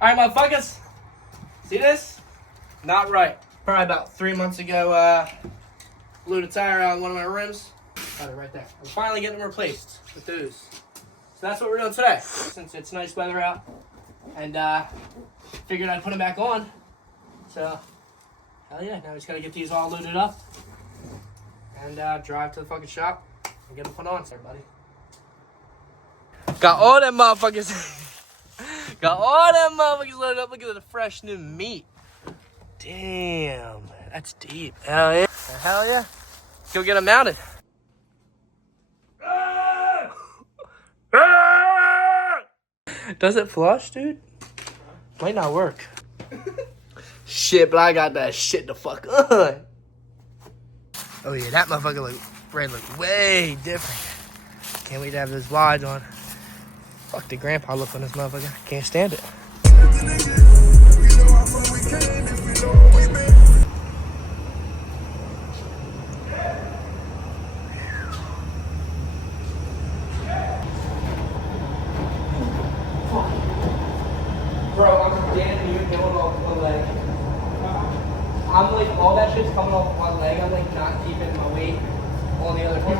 All right, motherfuckers. See this? Not right. Probably about 3 months ago, blew the tire out on one of my rims. Got it right there. I'm finally getting them replaced with those. So that's what we're doing today, since it's nice weather out. And figured I'd put them back on. So, hell yeah, now we just gotta get these all loaded up. And drive to the fucking shop and get them put on, everybody. Got all them motherfuckers. Got all them motherfuckers loaded up. Look at the fresh new meat. Damn, that's deep. Hell yeah. Hell yeah. Let's go get them mounted. Does it flush, dude? Might not work. Shit, but I got that shit to fuck on. Oh yeah, that motherfucker look way different. Can't wait to have those wides on. Fuck the grandpa look on this motherfucker. Can't stand it. Bro, I'm standing here going off one leg. I'm like, all that shit's coming off one leg. I'm like not keeping my weight on the other foot.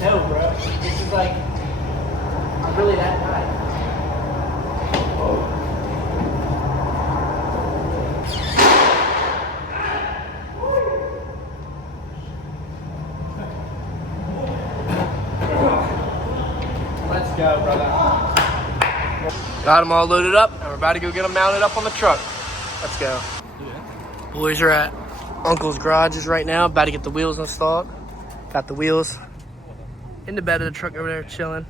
No, bro. This is like, I'm really that high. Let's go, brother. Got them all loaded up, and we're about to go get them mounted up on the truck. Let's go. Boys are at Uncle's garages right now, about to get the wheels installed. Got the wheels in the bed of the truck over there chilling.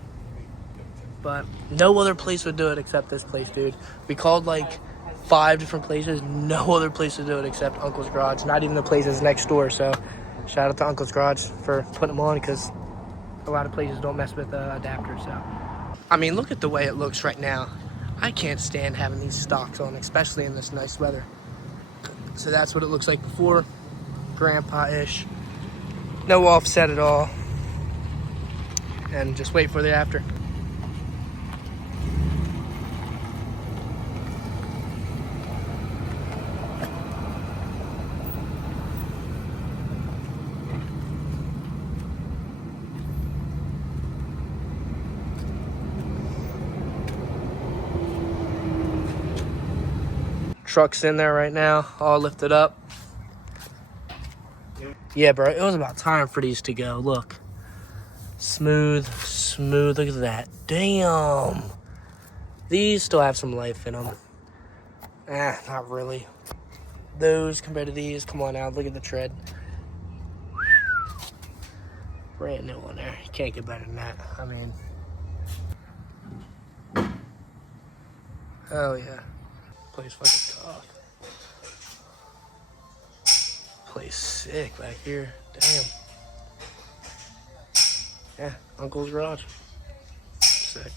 But no other place would do it except this place, dude. We called like 5 different places. No other place to do it except Uncle's garage. Not even the places next door. So shout out to Uncle's garage for putting them on, because a lot of places don't mess with adapters. So I mean, look at the way it looks right now. I can't stand having these stocks on, especially in this nice weather. So that's what it looks like before. Grandpa-ish. No offset at all. And just wait for the after. Truck's in there right now, all lifted up. Yeah, bro, it was about time for these to go. Look. Smooth, smooth. Look at that. Damn. These still have some life in them. Not really. Those compared to these, come on now, look at the tread. Brand new one there. You can't get better than that. I mean. Oh, yeah. Place fucking tough. Place sick back here. Damn. Yeah, Uncle's garage. Sick.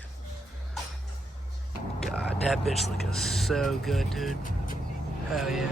God, that bitch looking so good, dude. Hell yeah.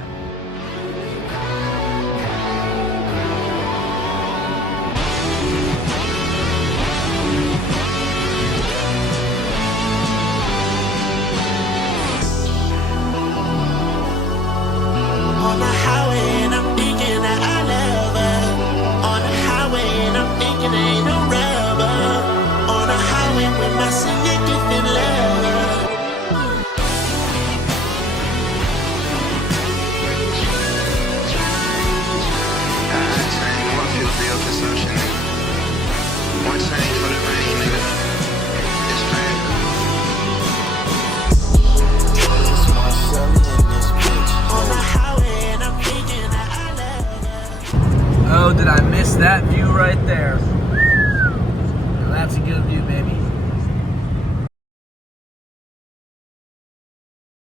Oh, did I miss that view right there?